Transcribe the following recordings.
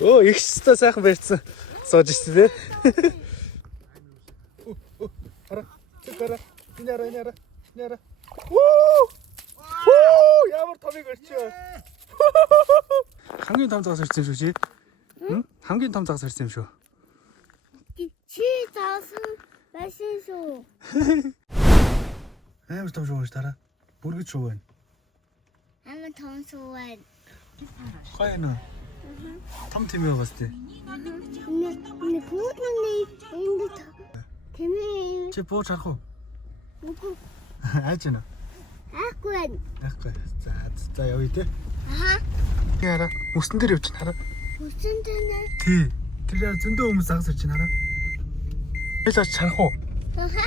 Оо, их ч сайхан барьсан. Сууж штэ тий. Хара. Цэвэрэ. Инара. Уу! Ямар томыг өрчөө. Хамгийн том загас ирсэн шүү чи. Хамгийн том загас ирсэн юм шүү. Чи заасан байсан шүү. Амар том шүү дараа. Бүргэж шүү байна. Амар том шүү байна. Гоё нөө. Том тийм юу бас тий. Энэ хүүтний энд тэмээ. Чи бууж харах уу? Үгүй. Айж гэнэ. Ахгүй байна. Ахгүй. За явъя тий. Аха. Тий хараа. Өстөн дээр явж хараа. Хүсэн тэнэ. Тий. Тэр зөндөө хүмүүс загас ирж байна хараа. Хэлж харах уу? Аха.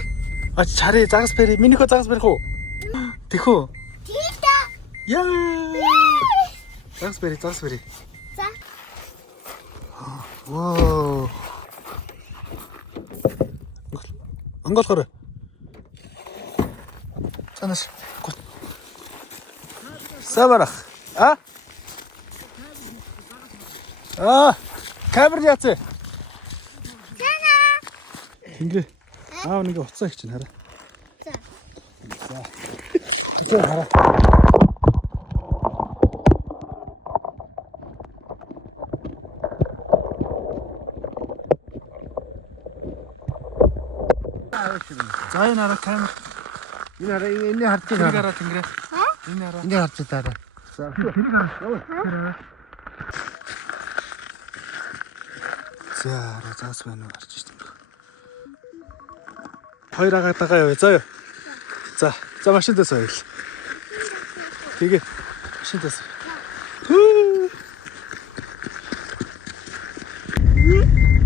А чари загас бэрээ. Минийхөө загас бэрэх үү? Тэхүү. Тийта. Яа. Загас бэрээ. За. Вау. Анголохоор. Цанаас. Саварах. Камер яац. Ингээ. Нэг уцаа их чинь хараа. За хараа. За энэ хараа камер. Энэ хараа энэ харж байгаа. Тэнгэрээ. Энэ хараа. Ингээ харж байгаа. За тэрийг хараа. За заас байна уу гарч ирсэн. Хоёр агаатайгаа явъя. За юу. За машин дээр сууя. Тэгээ машин дээр.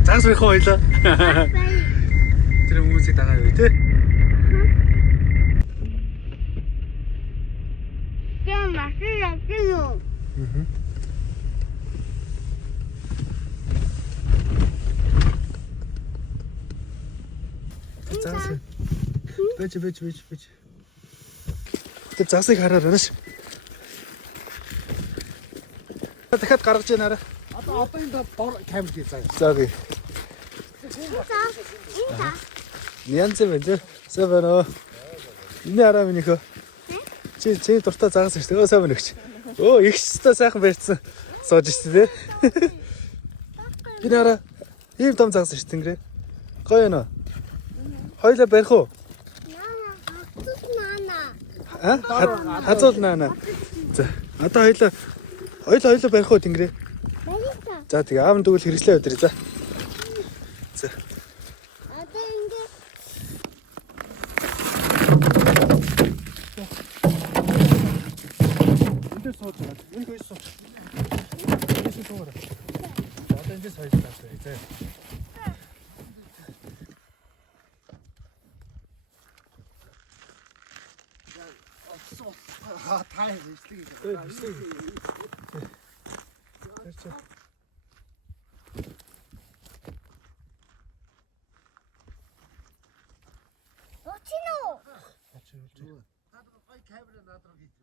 Загас байх уу хоёлаа? Тэр хүмүүсийг дагаа явъя те. Тэм машин явчихно. Загас. Бэж. Тэр загсыг хараарай ш. Дахиад гаргаж яанаарай. Одоо энэ дор камер гээ заа. За би. Янз байна. Сэвэрэ. Энэ хараа минийхөө. Чи дуртай загас шүү дээ. Сайн өгч. Их ч сайхан барьсан. Сууж штэ тий. Энэ хараа. Ийм том загас шүү тэнгэрээ. Гоё нөө. Хоёлаа барих уу? Хазуул наана. За. Одоо хоёлаа барих уу тэнгэрээ? Баярлалаа. За тэгээ аав нь тэгвэл хэрэгслээ өдрий за. За. Одоо ингэ Энд сууж байгаа. Энэ хөөс сууж. Энд суугаа. Одоо энд сууж байгаа. За. Тай хийслэг. очино. Гой камер надраг хийх.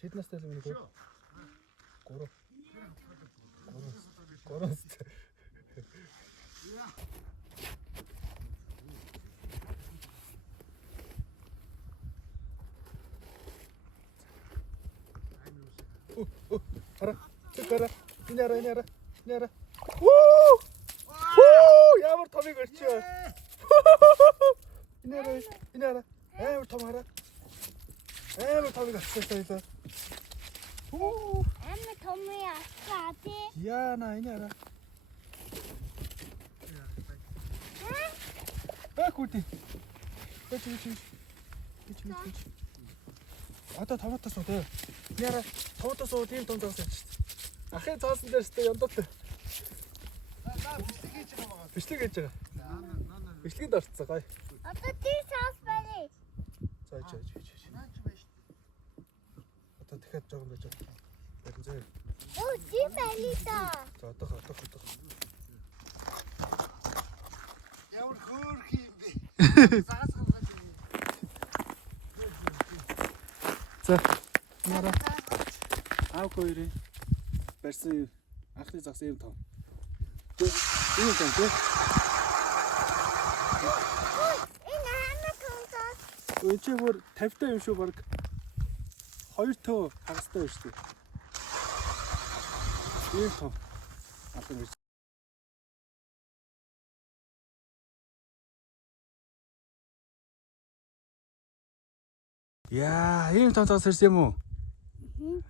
Шид настай л нэг. 3. Хара. Цэвэрэ. Инара. Уу! Ямар томыг өрчөө. Инара. Амар том хараа. Амар томыг авчихсан. Амар том яа тий. Яна инара. Кути. Бич. Одоо томатос уу те. Яра томатос уу тийм том загас шүү дээ. Ахын цаасан дээр шүү дээ яндат. Бичлэг хийж байгаа. Бичлэгэд орцсон гай. Одоо тий саас барь. За. Одоо дахиад жоохон байж байгаа. Барин зөө. Оо тий барь та. За одоо. Ямар хөөх юм бэ? Загас гаргаж. За. Нара. Аав хоёрын. барьсан анхны загас 95. Тэг. Энэ том тэг. Энэ хамаа тонцоо. Өө чи бүр 50 таа юм шүү баг. 2 төө хагастай байна шүү. Ийм том. Алан ирсэн. Яа, ийм том цаас ирсэн юм уу?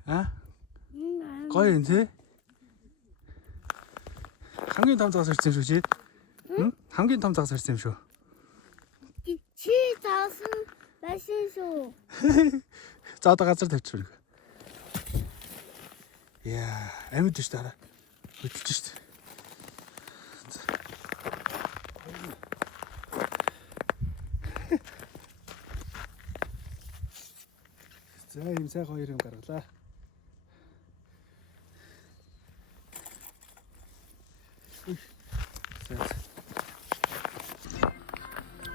Аа? Гоё юм тий? Хамгийн том цаас ирсэн шүү чи. Хамгийн том цаас ирсэн юм шүү. Чи заасан байсан шүү. За одоо газар тавьчих шүү. Яа, амьд шүү дараа. Хөдөлж шүү. За ийм сайхан хоёр юм гаргалаа.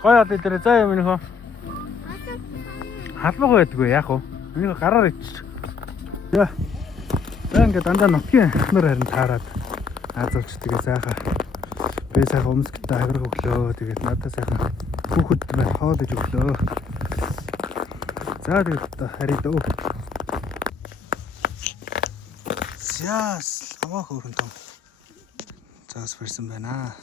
Гоё одоо дээр заа юм нөхөө. Халбаг байдгүй яах вэ? Энийг гараар иччих. За. За ингээд дандаа нутгийн ахнаар харин таарад аазуулч тэгээ сайхан. Би сайхан өмсгтээ аграх өглөө. Тэгээд надад сайхан хүүхэд маань хоол иж өглөө. За тэгээд харин дөө. Яас, аваа хөөрхөн том. Заас барьсан байна.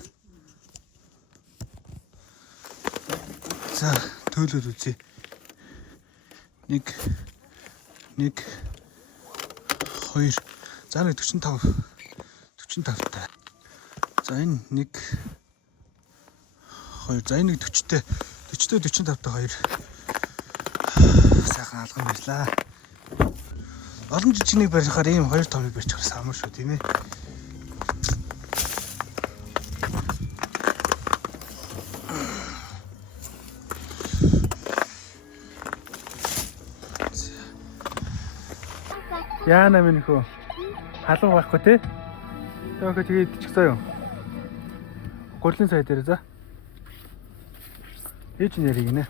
За, төөлөд үзье. 1 2 за нэг 45 таа. За энэ 1 2 за энэ 40-тэй 45 таа 2. Сайхан алган барьлаа. Олон жижигнийг барихаар ийм 2 томыг барьчихаар самар шүү тийм ээ. Яана минь хөө. Халуун байхгүй тий. Тэөхөө тэгээд идчихсэн юм. Гурлын сая дээр за. Ээж нэрийг нэ.